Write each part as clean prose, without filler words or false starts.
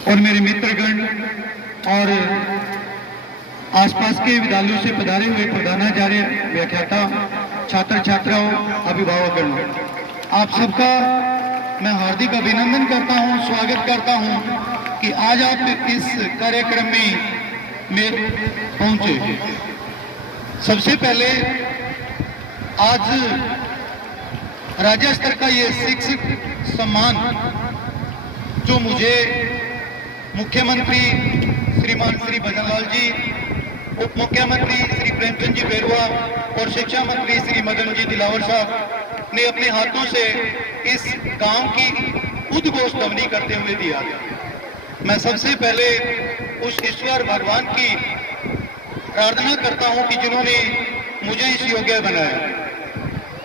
और मेरे मित्रगण और आसपास के विद्यालयों से पधारे हुए प्रधानाचार्य, व्याख्याता, छात्र छात्राओं, अभिभावकगण, आप सबका मैं हार्दिक अभिनंदन करता हूं, स्वागत करता हूं कि आज आप इस कार्यक्रम में पहुंचे। सबसे पहले आज राज्य स्तर का ये शिक्षक सम्मान जो मुझे मुख्यमंत्री श्रीमान श्री भजनलाल जी, उप मुख्यमंत्री श्री प्रेमचंद जी बैरवा और शिक्षा मंत्री श्री मदन जी दिलावर साहब ने अपने हाथों से इस गांव की उद्घोष ध्वनि करते हुए दिया। मैं सबसे पहले उस ईश्वर भगवान की प्रार्थना करता हूं कि जिन्होंने मुझे इस योग्य बनाया।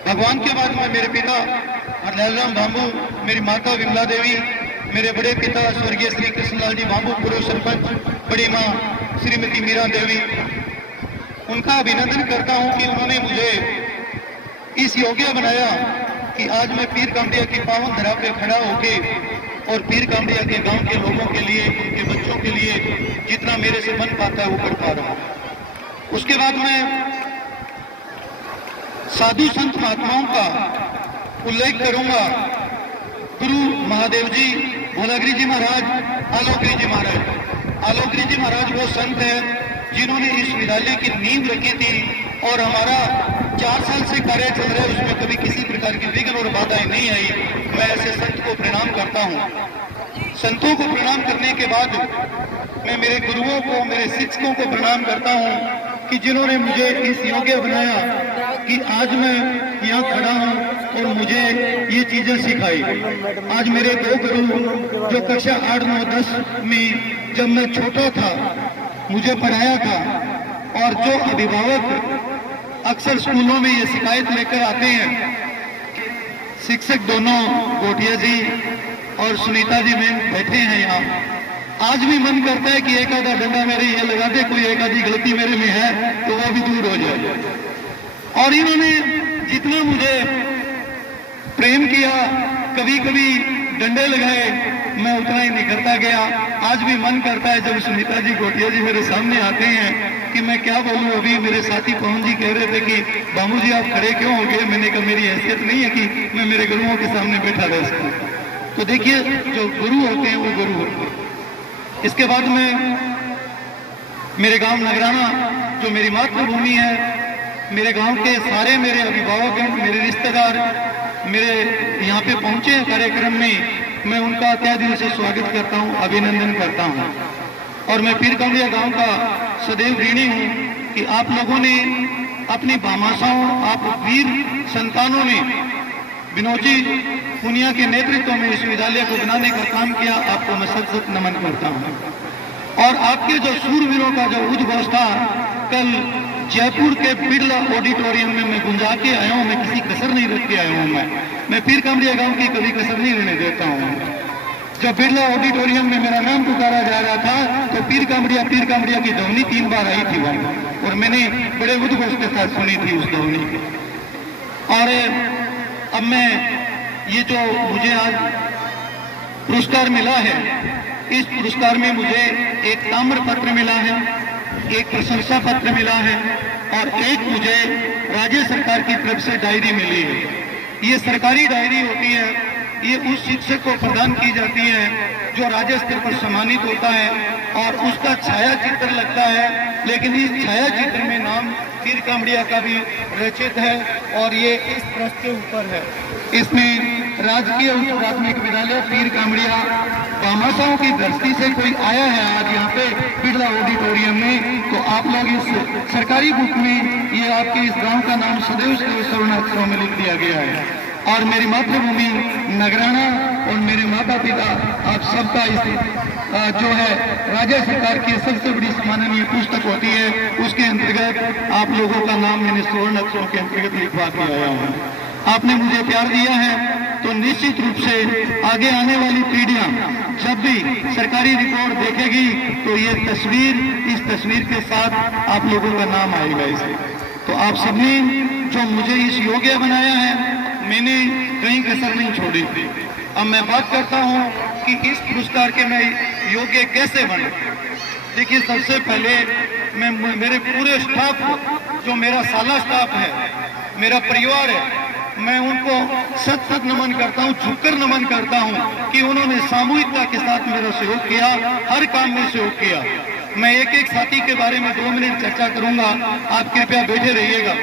भगवान के बाद में मेरे पिता हरलाल बाबू, मेरी माता विमला देवी, मेरे बड़े पिता स्वर्गीय श्री कृष्णलाल जी बाबू, पूर्व सरपंच, बड़ी माँ श्रीमती मीरा देवी, उनका अभिनंदन करता हूं कि उन्होंने मुझे इस योग्य बनाया कि आज मैं पीर कामड़िया की पावन धरा पे खड़ा होके और पीर कामड़िया के गांव के लोगों के लिए, उनके बच्चों के लिए जितना मेरे से बन पाता है वो कर पा रहा हूं। उसके बाद मैं साधु संत महात्माओं का उल्लेख करूंगा। गुरु महादेव जी, भोलागिरी जी महाराज, आलोकगिरी जी महाराज। आलोकगिरी जी महाराज वो संत है जिन्होंने इस विद्यालय की नींव रखी थी और हमारा 4 साल से कार्य चल रहा है, उसमें कभी किसी प्रकार की विघ्न और बाधाएं नहीं आई। मैं ऐसे संत को प्रणाम करता हूं। संतों को प्रणाम करने के बाद मैं मेरे गुरुओं को, मेरे शिक्षकों को प्रणाम करता हूं कि जिन्होंने मुझे इस योग्य बनाया कि आज मैं यहाँ खड़ा हूँ और मुझे ये चीजें सिखाई। आज मेरे 2 गुरु जो कक्षा 8, 9, 10 में जब मैं छोटा था मुझे पढ़ाया था, और जो अभिभावक अक्सर स्कूलों में ये शिकायत लेकर आते हैं, शिक्षक दोनों गोटिया जी और सुनीता जी में बैठे हैं यहाँ। आज भी मन करता है कि एक आधा डंडा मेरे ये लगा दे, कोई एक आधी गलती मेरे में है तो वो भी दूर हो जाए। और इन्होंने जितना मुझे प्रेम किया, कभी कभी डंडे लगाए, मैं उतना ही निखरता गया। आज भी मन करता है जब सुनीता जी, गोटिया जी मेरे सामने आते हैं कि मैं क्या बोलूं। अभी मेरे साथी पवन जी कह रहे थे कि बाबू जी आप खड़े क्यों हो गए। मैंने कहा मेरी हैसियत नहीं है कि मैं मेरे गुरुओं के सामने बैठा रह सकूं। तो देखिए, जो गुरु होते हैं वो गुरु होते हैं। इसके बाद में मेरे गांव नगराना जो मेरी मातृभूमि है, मेरे गांव के सारे मेरे अभिभावक, मेरे रिश्तेदार मेरे यहाँ पे पहुंचे हैं कार्यक्रम में, मैं उनका तहे दिल से स्वागत करता हूँ, अभिनंदन करता हूँ। और मैं पीर कामड़िया गांव का सदैव ऋणी हूँ कि आप लोगों ने अपनी भामाशाओं, आप वीर संतानों ने विनोद जी पुनिया के नेतृत्व में इस विद्यालय को बनाने का काम किया। आपको मैं सत नमन करता हूं। और आपके जो सूरवीरों का जो उद्घोष था, कल जयपुर के बिरला ऑडिटोरियम में मैं गुंजा के आया हूं, मैं किसी कसर नहीं रख के आया हूं। मैं पीर कामड़िया गांव की कभी कसर नहीं रहने देता हूं। जब बिरला ऑडिटोरियम में मेरा नाम पुकारा जा रहा था तो पीर कामड़िया की ध्वनि 3 बार आई थी वहां, और मैंने बड़े उद्घोष के साथ सुनी थी उस ध्वनि। और अब मैं ये जो मुझे आज पुरस्कार मिला है, इस पुरस्कार में मुझे एक ताम्र पत्र मिला है, एक प्रशंसा पत्र मिला है और एक मुझे राज्य सरकार की तरफ से डायरी मिली है। ये सरकारी डायरी होती है, ये उस शिक्षक को प्रदान की जाती है जो राज्य स्तर पर सम्मानित होता है और उसका छाया चित्र लगता है, लेकिन इस छाया चित्र में नाम पीर कामड़िया का भी रचित है और ये इस पृष्ठ के ऊपर है। इसमें राजकीय उच्च प्राथमिक विद्यालय पीर कामड़िया भामाशाओं की धरती से कोई आया है आज यहाँ पे बिरला ऑडिटोरियम में, तो आप लोग इस सरकारी बुक में ये आपके इस गांव का नाम सदैव स्वर्ण अक्षरों में लिख दिया गया है। और मेरी मातृभूमि नगराना और मेरे माता पिता आप सबका इस जो है राज्य सरकार की सबसे बड़ी सम्माननीय पुस्तक होती है, उसके अंतर्गत आप लोगों का नाम मैंने स्वर्ण अक्षरों के अंतर्गत लिखवा के आया हूँ। आपने मुझे प्यार दिया है तो निश्चित रूप से आगे आने वाली पीढ़ियां जब भी सरकारी रिपोर्ट देखेगी तो ये तस्वीर, इस तस्वीर के साथ आप लोगों का नाम आएगा इसे। तो आप सबने जो मुझे इस योग्य बनाया है, मैंने कहीं कसर नहीं छोड़ी थी। अब मैं बात करता हूं कि इस पुरस्कार के मैं योग्य कैसे बने। देखिए, सबसे पहले मैं मेरे पूरे स्टाफ को, जो मेरा साला स्टाफ है, मेरा परिवार है, मैं उनको सत सत नमन करता हूं, झुककर नमन करता हूं कि उन्होंने सामूहिकता के साथ मेरा सहयोग किया, हर काम में सहयोग किया। मैं एक एक साथी के बारे में 2 मिनट चर्चा करूंगा, आप कृपया बैठे रहिएगा।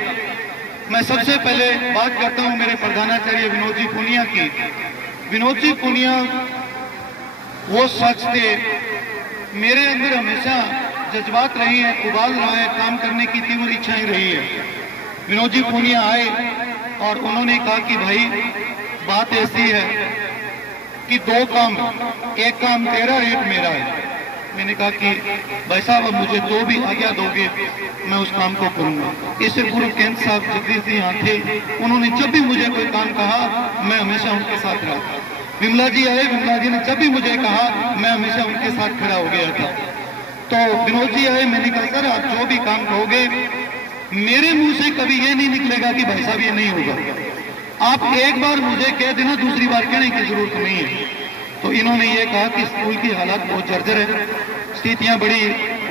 मैं सबसे पहले बात करता हूं मेरे प्रधानाचार्य विनोद जी पूनिया की। विनोद जी पूनिया वो शख्स थे, मेरे अंदर हमेशा जज्बात रही है, उबाल रहा है, काम करने की तीव्र इच्छाएं रही है। विनोद जी पूनिया आए और उन्होंने कहा कि भाई बात ऐसी है कि 2 काम, एक काम तेरा, एक मेरा है। मैंने कहा कि भाई साहब, अब मुझे 2 भी आज्ञा दोगे, मैं उस काम को करूंगा। इससे पूर्व कैंट साहब जगदीश जी यहाँ थे, उन्होंने जब भी मुझे कोई काम कहा, मैं हमेशा उनके साथ रहा। विमला जी आए, विमला जी ने जब भी मुझे कहा, मैं हमेशा उनके साथ खड़ा हो गया था। तो विनोद जी आए, मैंने कहा सर आप जो भी काम कहोगे, मेरे मुंह से कभी ये नहीं निकलेगा कि भाई साहब ये नहीं होगा। आप एक बार मुझे कह देना, दूसरी बार कहने की जरूरत नहीं है। तो इन्होंने ये कहा कि स्कूल की हालात बहुत जर्जर है, स्थितियां बड़ी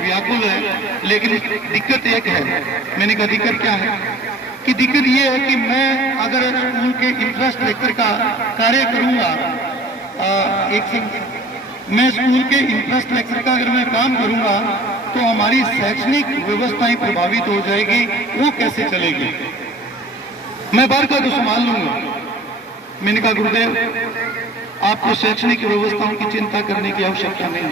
व्याकुल है, लेकिन दिक्कत एक है। मैंने कहा दिक्कत क्या है? कि दिक्कत ये है कि मैं अगर स्कूल के इंफ्रास्ट्रक्चर का कार्य करूंगा, मैं स्कूल के इंफ्रास्ट्रक्चर का अगर मैं काम करूंगा तो हमारी शैक्षणिक व्यवस्थाएं प्रभावित हो जाएगी, वो कैसे चलेगी? मैं बार का तो संभाल लूंगा। मैंने कहा गुरुदेव, आपको शैक्षणिक व्यवस्थाओं की चिंता करने की आवश्यकता नहीं।